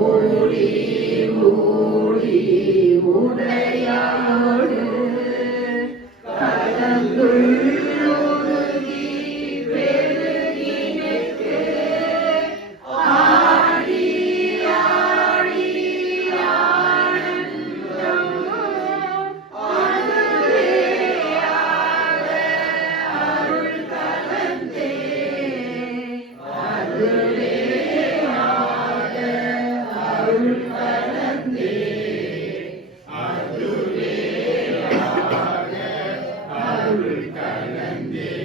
Holy Amen.